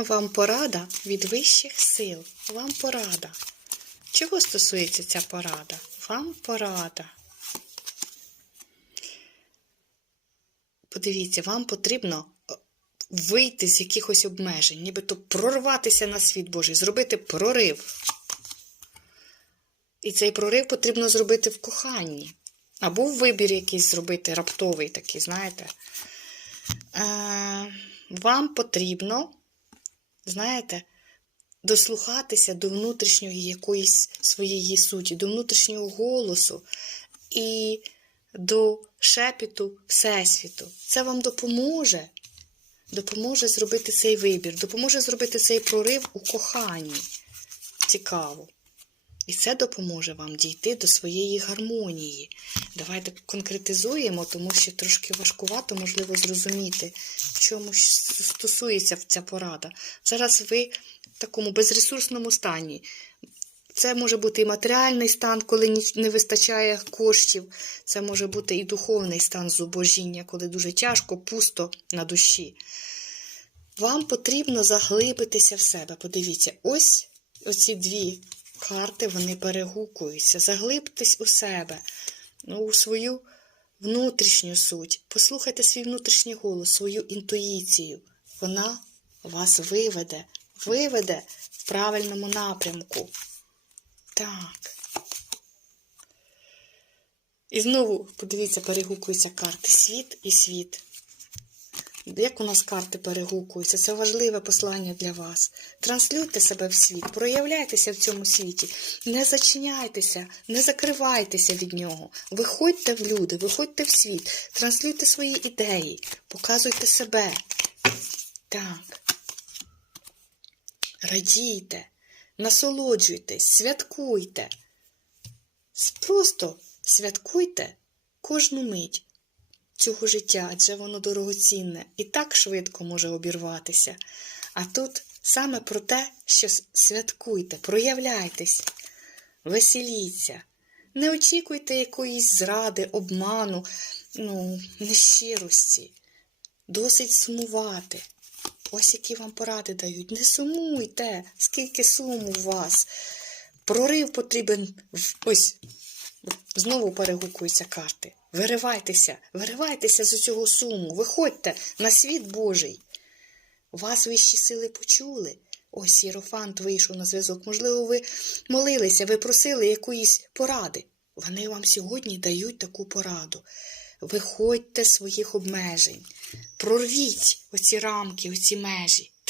Вам порада від вищих сил. Вам порада. Чого стосується ця порада? Вам порада. Подивіться, вам потрібно е, вийти з якихось обмежень, нібито прорватися на світ Божий, зробити прорив. І цей прорив потрібно зробити в коханні. Або в вибір якийсь зробити раптовий такий, знаєте. Е, вам потрібно, знаєте, дослухатися до внутрішньої якоїсь своєї суті, до внутрішнього голосу і до шепіту Всесвіту. Це вам допоможе. Допоможе зробити цей вибір, допоможе зробити цей прорив у коханні. Цікаво. І це допоможе вам дійти до своєї гармонії. Давайте конкретизуємо, тому що трошки важкувато, можливо, зрозуміти, в чому стосується ця порада. Зараз ви в такому безресурсному стані. Це може бути і матеріальний стан, коли не вистачає коштів. Це може бути і духовний стан зубожіння, коли дуже тяжко, пусто на душі. Вам потрібно заглибитися в себе. Подивіться, ось оці дві карти вони перегукуються. Заглибтесь у себе, ну, у свою внутрішню суть. Послухайте свій внутрішній голос, свою інтуїцію. Вона вас виведе, виведе в правильному напрямку. Так. І знову, подивіться, перегукуються карти світ і світ. Як у нас карти перегукуються? Це важливе послання для вас. Транслюйте себе в світ, проявляйтеся в цьому світі, не зачиняйтеся, не закривайтеся від нього. Виходьте в люди, виходьте в світ, транслюйте свої ідеї, показуйте себе. Так. Радійте, насолоджуйтесь, святкуйте. Просто святкуйте кожну мить цього життя, адже воно дорогоцінне і так швидко може обірватися. А тут саме про те, що святкуйте, проявляйтесь, веселіться. Не очікуйте якоїсь зради, обману, ну, нещирості. Досить сумувати. Ось які вам поради дають. Не сумуйте, скільки суму у вас. Прорив потрібен ось Знову перегукуються карти. Виривайтеся, виривайтеся з цього суму, виходьте на світ Божий. Вас вищі сили почули. Ось Єрофант вийшов на зв'язок. Можливо, ви молилися, ви просили якоїсь поради. Вони вам сьогодні дають таку пораду. Виходьте з своїх обмежень, прорвіть оці рамки, оці межі.